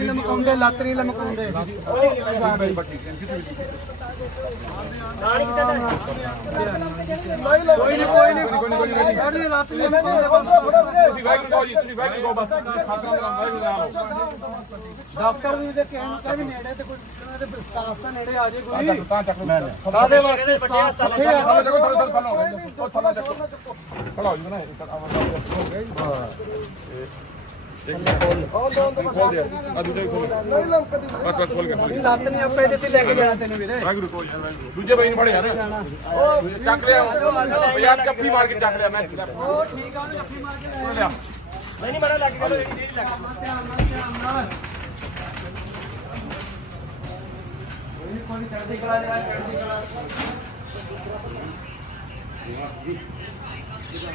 ਲਮਕਾਉਂਦੇ ਲੱਤ ਨਹੀਂ ਲਮਕਾਉਂਦੇ ਕੋਈ ਨਹੀਂ ਕੋਈ ਨਹੀਂ ਕੋਈ ਨਹੀਂ ਸਾਡੀ ਲੱਤ ਨਹੀਂ ਡਾਕਟਰ ਨੂੰ ਜੇ ਕਹਿਣ ਤਾਂ ਵੀ ਨੇੜੇ ਤੇ ਕੋਈ ਉਹਨਾਂ ਸਟਾਫ ਤਾਂ ਨੇੜੇ ਆ ਜੇ ਕੋਈ ਕਾਦੇ ਵਾਸਤੇ ਸਟਾਫ ਕਿੱਥੇ ਆ ਲੱਤ ਨਹੀਂ ਆਪੇ ਇਹਦੇ ਤੇ ਲੈ ਕੇ ਜਾਣਾ ਤੈਨੂੰ ਵੀਰੇ ਦੂਜੇ ਬਾਈ ਨੂੰ ਫੜ ਯਾਰ ਚੱਕ ਲਿਆ ਯਾਰ ਚੱਪੀ ਮਾਰ ਕੇ ਚੱਕ ਲਿਆ ਮੈਂ ਉਹ ਠੀਕ ਆ ਉਹਨੇ ਜੱਫੀ ਮਾਰ ਕੇ ਲੈ ਲਿਆ ਨਹੀਂ ਨਹੀਂ ਬੜਾ ਲੱਗ ਗਿਆ ਜਿਹੜੀ ਜਿਹੜੀ ਲੱਗ ਧਿਆਨ ਨਾਲ ਧਿਆਨ ਨਾਲ ਕੋਈ ਨਹੀਂ ਕੋਈ ਚੜਦੀ ਕਲਾ ਜਾ ਚੜਦੀ ਕਲਾ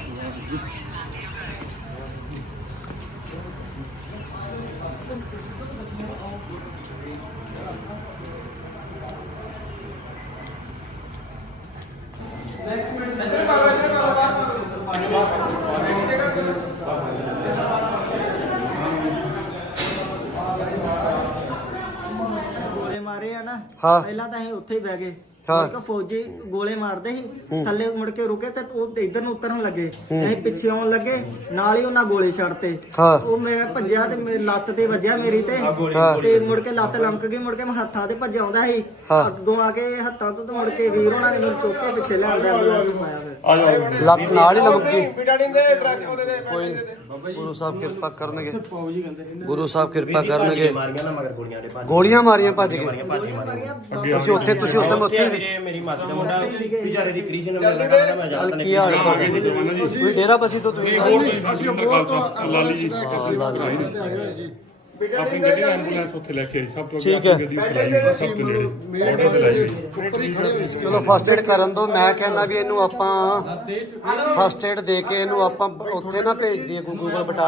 ਗੋਲੇ ਮਾਰੇ ਆ ਨਾ ਹਾਂ। ਪਹਿਲਾਂ ਤਾਂ ਅਸੀਂ ਉੱਥੇ ਹੀ ਬਹਿ ਗਏ ਹਾਂ। ਇੱਕ ਫੌਜੀ ਗੋਲੇ ਮਾਰਦੇ ਸੀ ਥੱਲੇ ਮੁੜ ਕੇ ਰੁਕੇ ਤੇ ਉਹ ਇੱਧਰ ਨੂੰ ਉਤਰਨ ਲੱਗੇ ਅਸੀਂ ਪਿੱਛੇ ਆਉਣ ਲੱਗੇ ਨਾਲ ਹੀ ਉਹਨਾਂ ਗੋਲੇ ਛੱਡਤੇ। ਹਾਂ। ਉਹ ਮੈਂ ਭੱਜਿਆ ਤੇ ਮੇਰੀ ਲੱਤ ਤੇ ਵੱਜਿਆ ਮੇਰੀ ਤੇ। ਹਾਂ। ਤੇ ਮੁੜ ਕੇ ਲੱਤ ਲੰਕ ਗਈ ਮੁੜ ਕੇ ਮੈਂ ਹੱਥਾਂ ਤੇ ਭੱਜ ਆਉਂਦਾ ਸੀ। ਹਾਂ। ਅੱਗੋਂ ਆ ਕੇ ਹੱਥਾਂ ਤੋਂ ਤੇ ਮੁੜ ਕੇ ਵੀਰ ਉਹਨਾਂ ਨੇ ਮੈਨੂੰ ਚੁੱਕ ਕੇ ਪਿੱਛੇ ਲਿਆਂਦਾ ਐਂਬੂਲੈਂਸ ਨੂੰ ਪਾਇਆ ਫਿਰ। ਲੱਤ ਨਾਲ ਹੀ ਲਮਕੀ ਕੋਈ ਨੀ। ਗੁਰੂ ਸਾਹਿਬ ਕਿਰਪਾ ਕਰਨਗੇ। ਗੁਰੂ ਸਾਹਿਬ ਕਿਰਪਾ ਕਰਨਗੇ। ਮਾਰੀਆਂ ਨਾ ਮਗਰ ਗੋਲੀਆਂ ਦੇ ਭੱਜ ਗੋਲੀਆਂ ਮਾਰੀਆਂ ਭੱਜ ਗਏ ਭੱਜ ਮਾਰੀਆਂ। ਤੁਸੀਂ ਉੱਥੇ ਤੁਸੀਂ ਉਸ ਸਮੇਂ ਉੱਥੇ ਸੀ ਵੀਰੇ ਮੇਰੀ ਮਾਸੀ ਦਾ ਮੁੰਡਾ ਵਿਚਾਰੇ ਦੀ ਕ੍ਰਿਸ਼ਨ ਮਿਲਦਾ ਕਹਿੰਦਾ ਮੈਂ ਹਾਲ ਜਾਣਦਾ ਕੀ ਹਾਲ ਤੁਹਾਡਾ ਕੋਈ ਡੇਰਾ ਬਸੀ ਤੋਂ ਤੁਸੀਂ? ਆਪਣੀ ਗੱਡੀ ਨਾਲ ਐਂਬੂਲੈਂਸ ਉੱਥੇ ਲੈ ਕੇ ਆਈ ਸਭ ਤੋਂ ਠੀਕ ਹੈ। ਗੱਡੀ ਸਭ ਤੋਂ ਨੇੜੇ ਬਾਰਡਰ ਤੇ ਲਾਈ ਹੋਈ ਚਲੋ ਫਸਟ ਏਡ ਕਰਨ ਦੋ ਮੈਂ ਕਹਿੰਦਾ ਵੀ ਇਹਨੂੰ ਆਪਾਂ ਫਸਟ ਏਡ ਦੇ ਕੇ ਇਹਨੂੰ ਆਪਾਂ ਉੱਥੇ ਨਾ ਭੇਜ ਦਈਏ ਗੂਗਲ ਬਟਾ